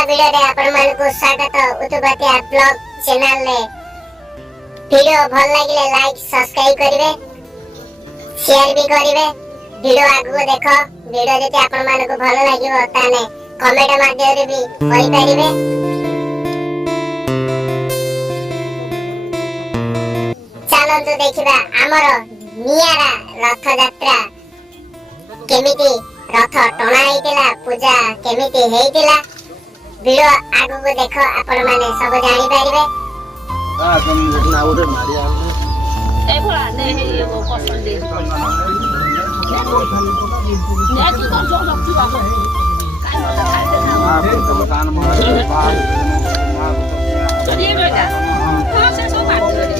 नुआ वीडियो रे आपण मन को स्वागत उतुबतिया ब्लॉग चैनल रे वीडियो भल लागिले लाइक सब्सक्राइब करिवे शेयर भी करिवे वीडियो आगु देखो वीडियो जति आपण मन को भल लागिवो ताने कमेंट माध्यम रे भी कहि परिवे। चलंतु देखिबा हमर नियारा रथ यात्रा केमिति रथ टणा हेतिला पूजा केमिति हेतिला वीडियो आगु को देखो आपण माने सब जानि परिबे। हां तुम देखना उधर मारिया ए भला ने ये को पसंद दे ने की तो जो सब की बात काय मत खाय दे हां तो कान में बाहर चलिए बेटा हां से सो बात करी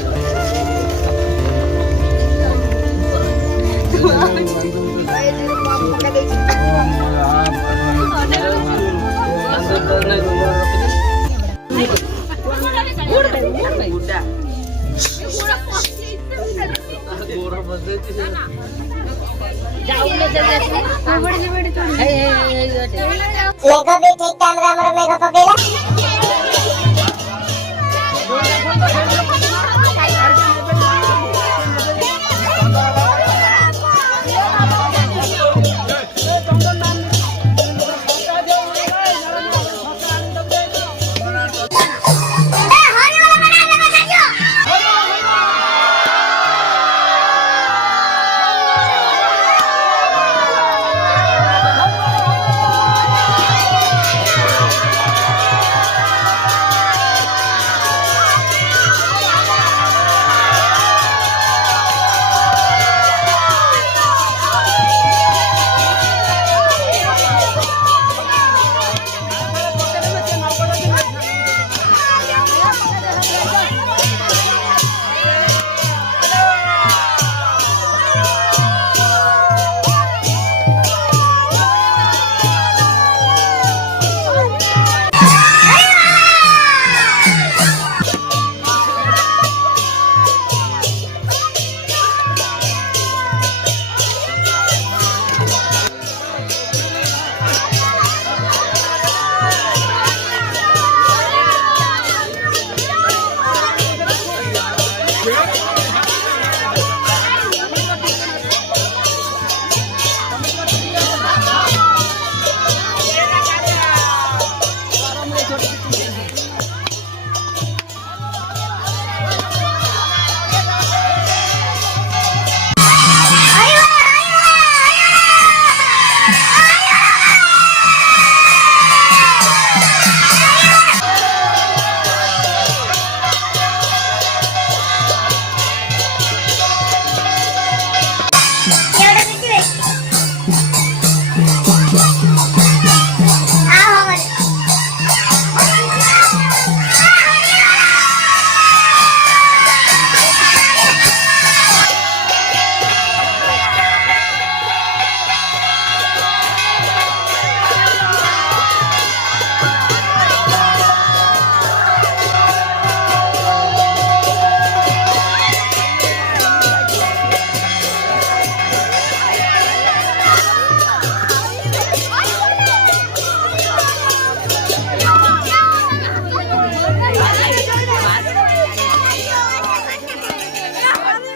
मेघ भी ठीक टाइम रे हमर मेघ पकेला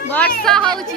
वर्षा होउची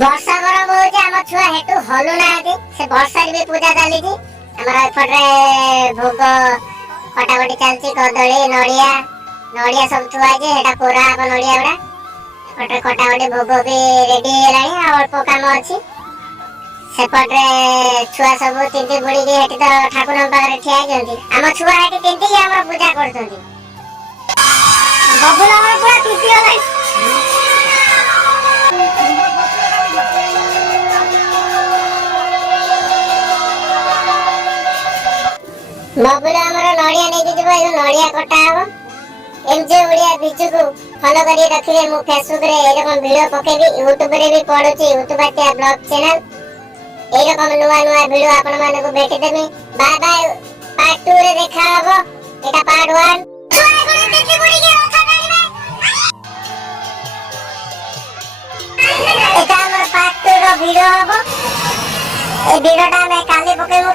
वर्षा गरम हो जे हम छुआ हेतु हलु ना जे से वर्षा रे भी पूजा चली जी हमर एफट रे भोग फटाफटी चलची कदली नड़िया नड़िया सब छुआ जे हेटा कोरा अब नड़िया बडा एपटे कटाकटी भोग भी रेडी हेलाणी आ अल्प काम अछि सेपटे छुआ सब तिंती बुड़ी के हेटी तो ठाकुर पाखरे ठिया जंती हम छुआ हेटी तिंती हमर पूजा करतंती बबुल हमर पूरा तिंती होला बबुल हमर नड़िया नै के जबो ए नड़िया कटा हबो एमजे ओडिया बिजु को फॉलो करी रखिए मु फेसबुक रे ए रकम वीडियो पकेबी यूट्यूब रे भी पडुची यूट्यूब आते ब्लॉग चैनल ए रकम नुवा नुवा वीडियो आपण माने को भेटि देबी बाय बाय पार्ट 2 रे देखा हबो एटा पार्ट 1 एटा हमर पार्ट 2 रो वीडियो हबो ए वीडियोटा मैं काली पकेबो